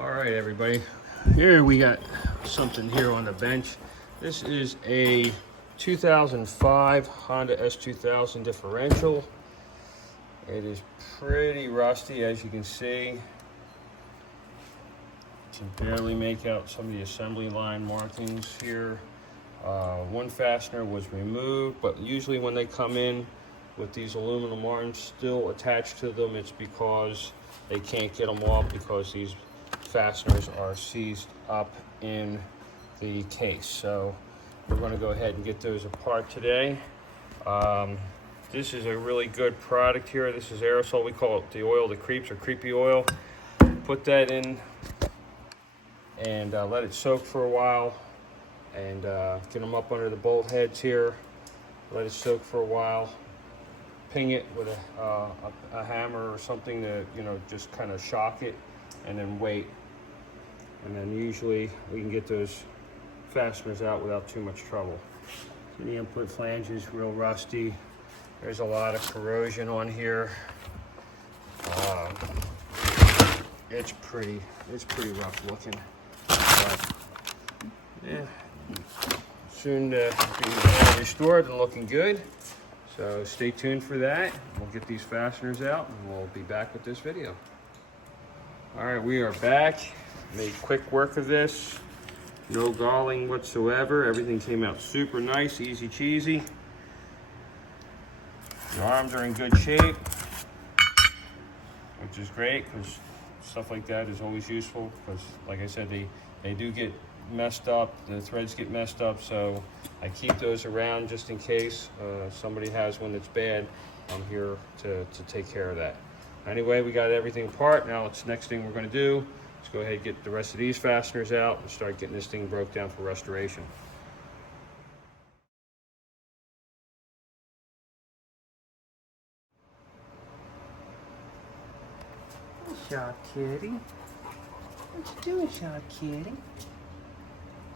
All right, everybody. Here we got something here on the bench. This is a 2005 Honda S2000 differential. It is pretty rusty, as you can see. You can barely make out some of the assembly line markings here. One fastener was removed, but usually when they come in with these aluminum arms still attached to them, it's because they can't get them off because these fasteners are seized up in the case. So we're going to go ahead and get those apart today. This is a really good product here. This is aerosol. We call it the oil that creeps, or creepy oil. Put that in and let it soak for a while, and get them up under the bolt heads here. Let it soak for a while. Ping it with a hammer or something to, just kind of shock it, and then wait. And then usually we can get those fasteners out without too much trouble. The input flange is real rusty. There's a lot of corrosion on here. It's pretty rough looking. But, yeah, soon to be all restored and looking good. So stay tuned for that. We'll get these fasteners out and we'll be back with this video. All right, we are back. Made quick work of this. No galling whatsoever. Everything came out super nice, easy cheesy. The arms are in good shape, which is great because stuff like that is always useful, because like I said, they do get messed up, the threads get messed up, so I keep those around just in case somebody has one that's bad. I'm here to take care of that. Anyway, we got everything apart. Now it's next thing we're going to do. Let's go ahead and get the rest of these fasteners out and start getting this thing broke down for restoration. Good job, kitty. What you doing, job, kitty?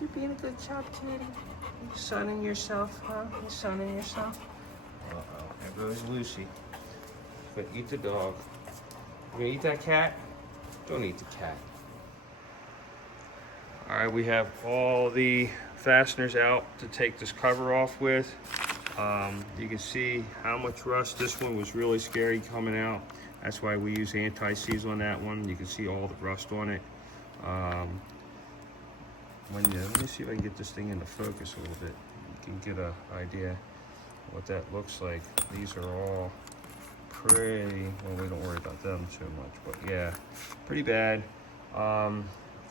You being a good job, kitty? You sunning yourself, huh? You sunning yourself? Uh-oh, there goes Lucy. But eat the dog. You gonna eat that cat? Don't eat the cat. All right, we have all the fasteners out to take this cover off with. You can see how much rust. This one was really scary coming out. That's why we use anti-seize on that one. You can see all the rust on it. Let me see if I can get this thing into focus a little bit. You can get an idea what that looks like. These are all pretty, well, we don't worry about them too much, but yeah, pretty bad.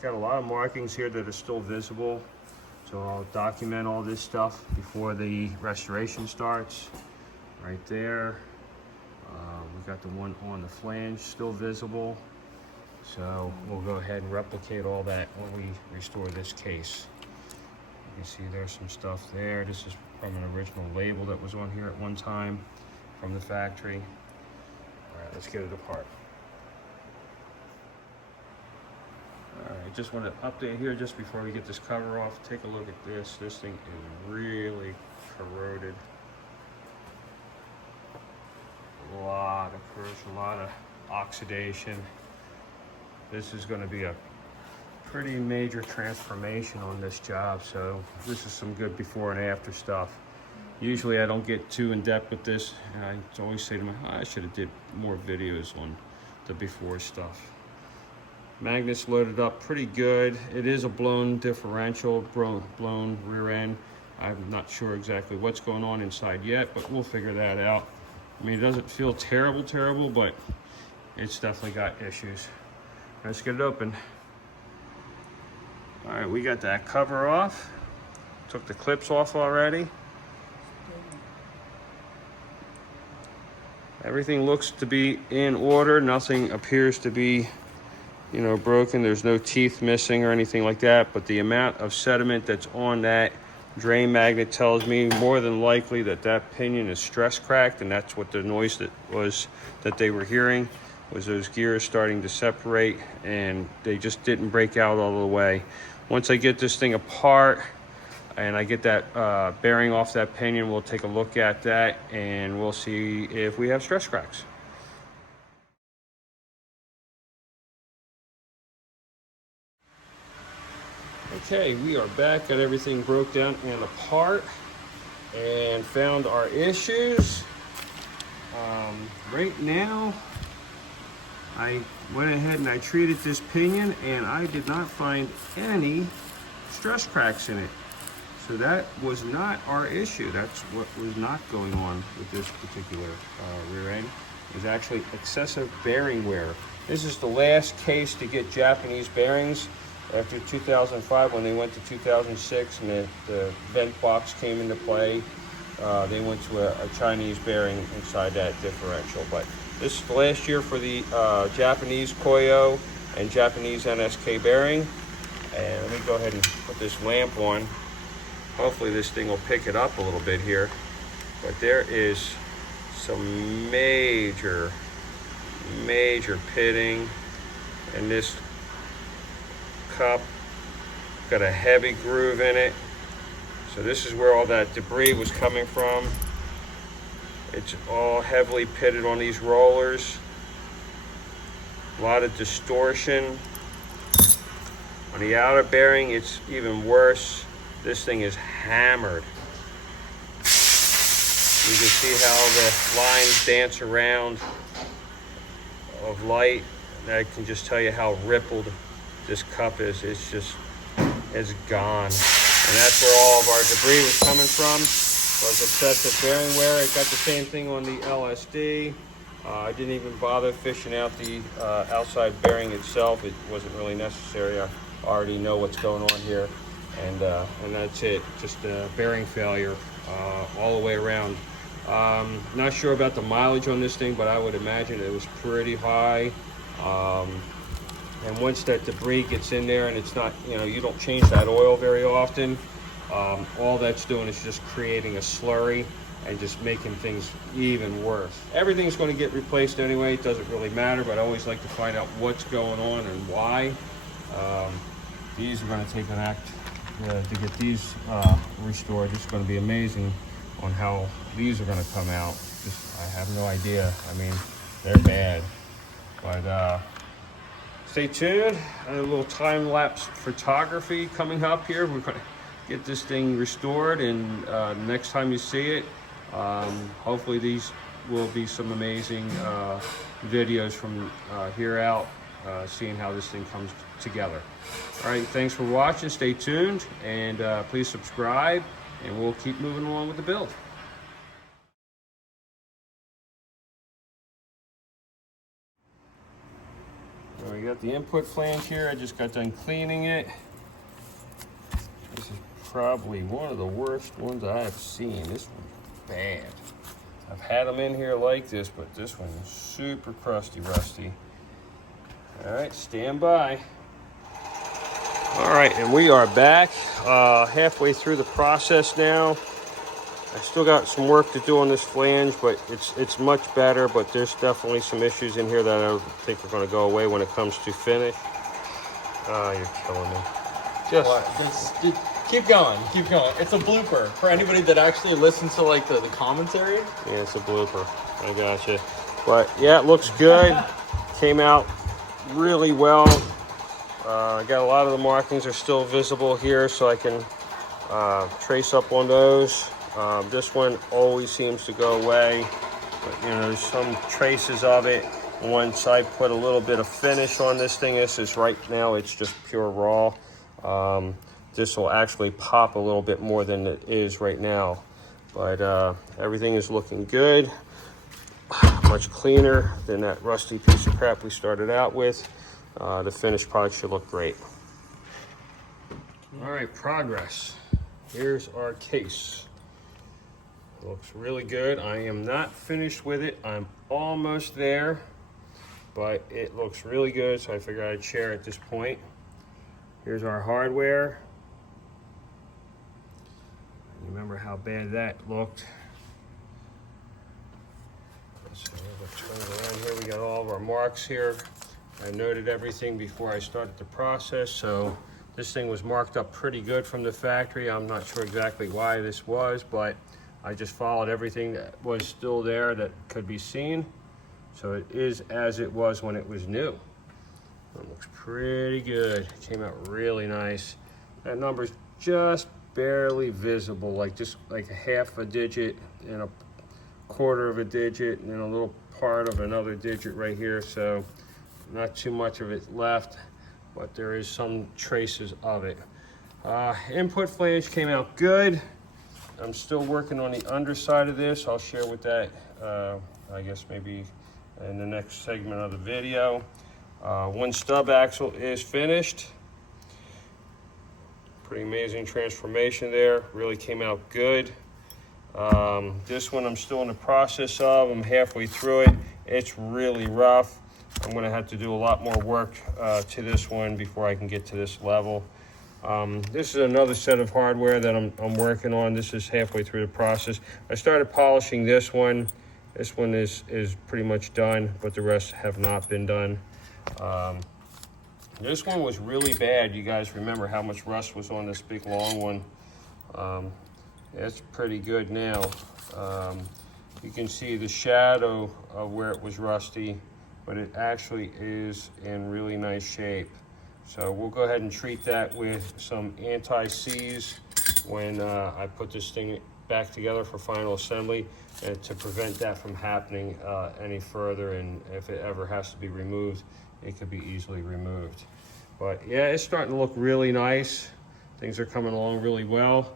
Got a lot of markings here that are still visible, so I'll document all this stuff before the restoration starts. Right there, we got the one on the flange still visible, so we'll go ahead and replicate all that when we restore this case. You can see there's some stuff there. This is from an original label that was on here at one time from the factory. All right, let's get it apart. All right, just want to update here just before we get this cover off. Take a look at this. This thing is really corroded. A lot of corrosion, a lot of oxidation. This is going to be a pretty major transformation on this job, so this is some good before and after stuff. Usually I don't get too in depth with this, and I always say to myself, I should have did more videos on the before stuff. Magnets loaded up pretty good. It is a blown differential, blown rear end. I'm not sure exactly what's going on inside yet, but we'll figure that out. I mean, it doesn't feel terrible, but it's definitely got issues. Let's get it open. All right, we got that cover off. Took the clips off already. Everything looks to be in order. Nothing appears to be, broken. There's no teeth missing or anything like that, but the amount of sediment that's on that drain magnet tells me more than likely that pinion is stress cracked, and that's what the noise that they were hearing, was those gears starting to separate, and they just didn't break out all the way. Once I get this thing apart and I get that bearing off that pinion, we'll take a look at that and we'll see if we have stress cracks. Okay, we are back, got everything broke down and apart and found our issues. Right now, I went ahead and I treated this pinion and I did not find any stress cracks in it. So that was not our issue. That's what was not going on with this particular rear end. It was actually excessive bearing wear. This is the last case to get Japanese bearings. After 2005, when they went to 2006 and the vent box came into play, they went to a Chinese bearing inside that differential. But this is the last year for the Japanese Koyo and Japanese NSK bearing. And let me go ahead and put this lamp on. Hopefully this thing will pick it up a little bit here. But there is some major pitting in this cup. Got a heavy groove in it. So this is where all that debris was coming from. It's all heavily pitted on these rollers. A lot of distortion. On the outer bearing, it's even worse. This thing is hammered. You can see how the lines dance around of light. And I can just tell you how rippled this cup is. It's gone. And that's where all of our debris was coming from, was excessive bearing wear. It got the same thing on the LSD. I didn't even bother fishing out the outside bearing itself. It wasn't really necessary. I already know what's going on here. And that's it, just a bearing failure all the way around. Not sure about the mileage on this thing, but I would imagine it was pretty high. And once that debris gets in there and it's not, you don't change that oil very often, all that's doing is just creating a slurry and just making things even worse. Everything's going to get replaced anyway. It doesn't really matter, but I always like to find out what's going on and why. These are going to take an act to get these restored. It's going to be amazing on how these are going to come out. I have no idea. I mean, they're bad. But stay tuned. A little time-lapse photography coming up here. We're going to get this thing restored, and next time you see it, hopefully these will be some amazing videos from here out, seeing how this thing comes together. All right, thanks for watching. Stay tuned, and please subscribe, and we'll keep moving along with the build. So we got the input flange here. I just got done cleaning it. This is probably one of the worst ones I have seen. This one's bad. I've had them in here like this, but this one is super crusty, rusty. All right, stand by. All right, and we are back halfway through the process now. I still got some work to do on this flange, but it's much better, but there's definitely some issues in here that I don't think are going to go away when it comes to finish. Oh, you're killing me. Just keep going, keep going. It's a blooper for anybody that actually listens to like the commentary. Yeah, it's a blooper. I gotcha. But yeah, it looks good. Came out really well. I got a lot of the markings are still visible here, so I can trace up on those. This one always seems to go away, but there's some traces of it. Once I put a little bit of finish on this thing, this is right now, it's just pure raw. This will actually pop a little bit more than it is right now, but everything is looking good. Much cleaner than that rusty piece of crap we started out with. The finished product should look great. All right, progress. Here's our case. It looks really good. I am not finished with it. I'm almost there, but it looks really good, so I figured I'd share at this point. Here's our hardware. Remember how bad that looked. So we'll turn it around here. We got all of our marks here. I noted everything before I started the process, so this thing was marked up pretty good from the factory. I'm not sure exactly why this was, but I just followed everything that was still there that could be seen. So it is as it was when it was new. It looks pretty good. It came out really nice. That number's just barely visible, like just like a half a digit and a quarter of a digit and a little part of another digit right here. So not too much of it left, but there is some traces of it. Input flange came out good. I'm still working on the underside of this. I'll share with that, I guess maybe in the next segment of the video. One stub axle is finished. Pretty amazing transformation there. Really came out good. This one I'm still in the process of. I'm halfway through it. It's really rough. I'm gonna have to do a lot more work to this one before I can get to this level. This is another set of hardware that I'm working on. This is halfway through the process. I started polishing this one. This one is pretty much done, but the rest have not been done. This one was really bad. You guys remember how much rust was on this big long one. It's pretty good now. You can see the shadow of where it was rusty, but it actually is in really nice shape. So we'll go ahead and treat that with some anti-seize when I put this thing back together for final assembly, and to prevent that from happening any further, and if it ever has to be removed, it could be easily removed. But yeah, it's starting to look really nice. Things are coming along really well.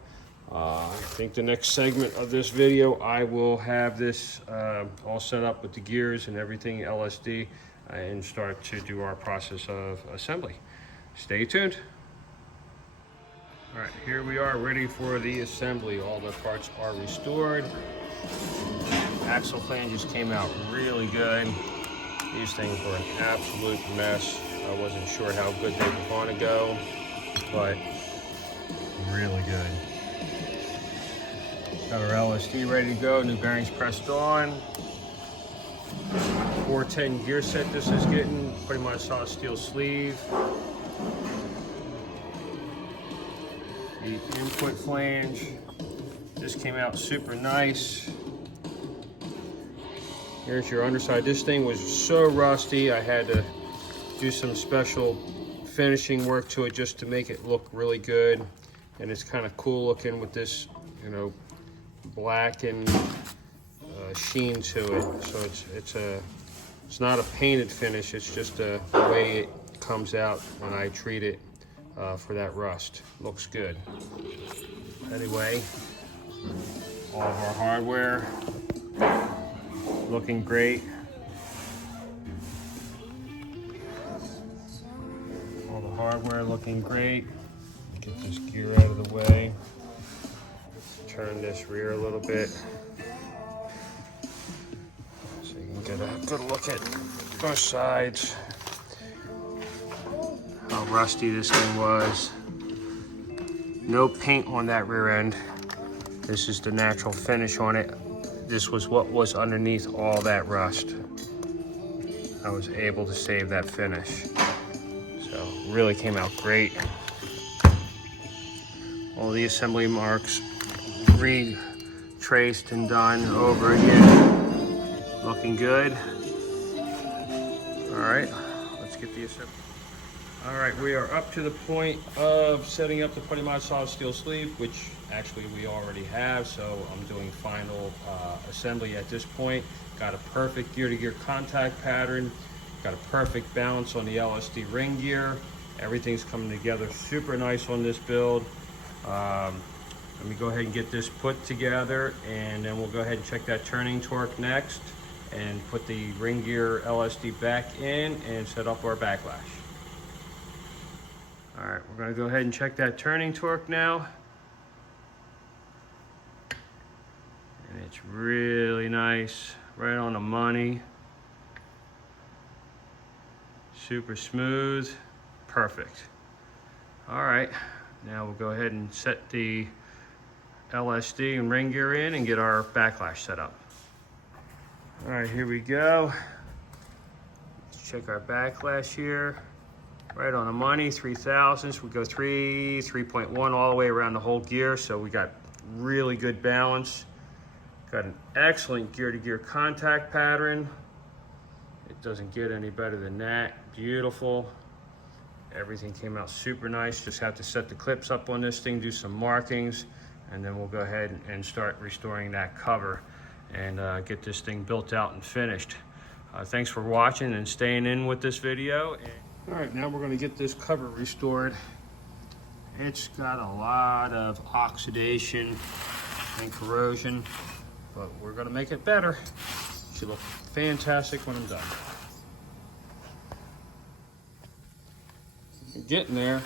I think the next segment of this video, I will have this all set up with the gears and everything LSD, and start to do our process of assembly. Stay tuned. All right, here we are ready for the assembly. All the parts are restored. Axle flanges came out really good. These things were an absolute mess. I wasn't sure how good they were going to go, but really good. Got our LSD ready to go, new bearings pressed on. 410 gear set this is getting, PuddyMod solid steel sleeve. The input flange, this came out super nice. Here's your underside. This thing was so rusty, I had to do some special finishing work to it just to make it look really good. And it's kind of cool looking with this, you know, black and sheen to it. So it's not a painted finish, it's just the way it comes out when I treat it for that rust. Looks good. Anyway, all of our hardware looking great. All the hardware looking great. Get this gear out of the way. Turn this rear a little bit so you can get a good look at both sides. How rusty this thing was. No paint on that rear end. This is the natural finish on it. This was what was underneath all that rust. I was able to save that finish. So really came out great. All the assembly marks retraced and done over again. Looking good. All right, let's get the assembly. All right, we are up to the point of setting up the PuddyMod solid steel sleeve, which actually we already have, so I'm doing final assembly at this point. Got a perfect gear-to-gear contact pattern, got a perfect balance on the LSD ring gear. Everything's coming together super nice on this build. Let me go ahead and get this put together, and then we'll go ahead and check that turning torque next and put the ring gear LSD back in and set up our backlash. All right, we're gonna go ahead and check that turning torque now. And it's really nice, right on the money. Super smooth, perfect. All right, now we'll go ahead and set the LSD and ring gear in and get our backlash set up. All right, here we go. Let's check our backlash here. Right on the money, 3/1000. We go 3.1 all the way around the whole gear, so we got really good balance. Got an excellent gear-to-gear contact pattern. It doesn't get any better than that. Beautiful. Everything came out super nice. Just have to set the clips up on this thing, do some markings, and then we'll go ahead and start restoring that cover and get this thing built out and finished. Thanks for watching and staying in with this video. All right, now we're going to get this cover restored. It's got a lot of oxidation and corrosion, but we're going to make it better. It should look fantastic when I'm done. We're getting there.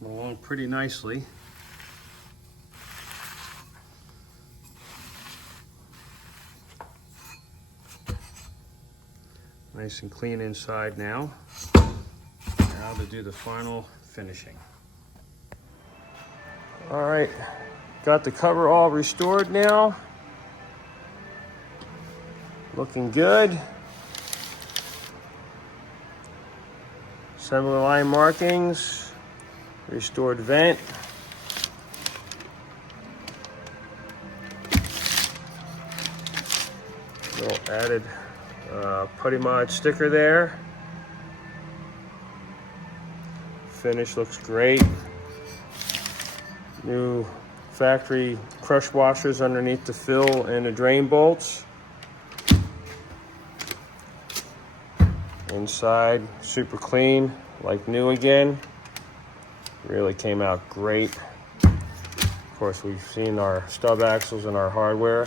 Coming along pretty nicely. Nice and clean inside now. Now to do the final finishing. All right, got the cover all restored now. Looking good. Assembly line markings, restored vent. Little added PuddyMod sticker there. Finish looks great. New factory crush washers underneath the fill and the drain bolts. Inside super clean, like new again. Really came out great. Of course, we've seen our stub axles and our hardware.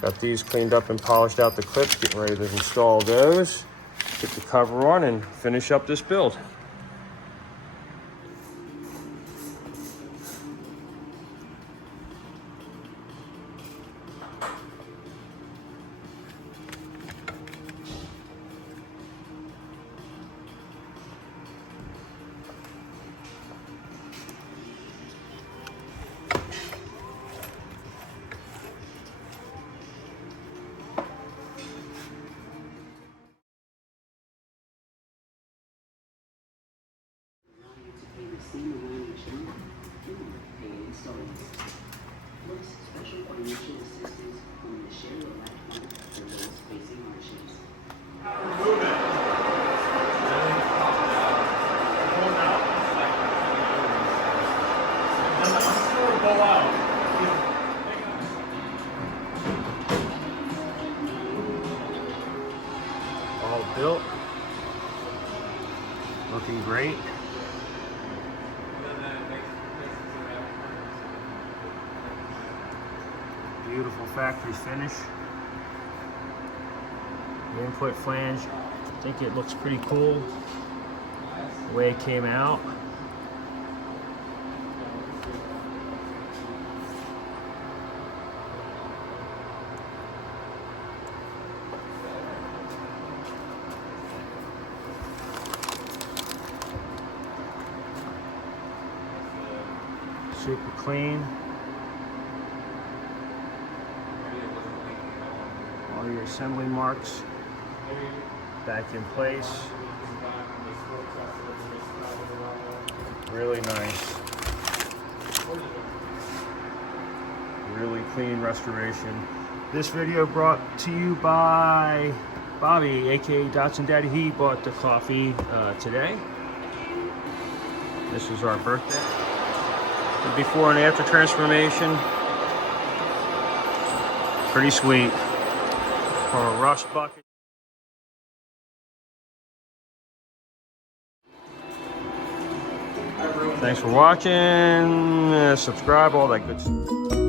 Got these cleaned up and polished out the clips, getting ready to install those, get the cover on, and finish up this build. Plus, special financial assistance on the share of that fund for those facing hardships. All built. Looking great. Beautiful factory finish. The input flange, I think it looks pretty cool the way it came out. Super clean. All your assembly marks back in place. Really nice. Really clean restoration. This video brought to you by Bobby, aka Dotson Daddy. He bought the coffee today. This was our birthday. The before and after transformation. Pretty sweet. For a rust bucket. Thanks for watching. Subscribe, all that good stuff.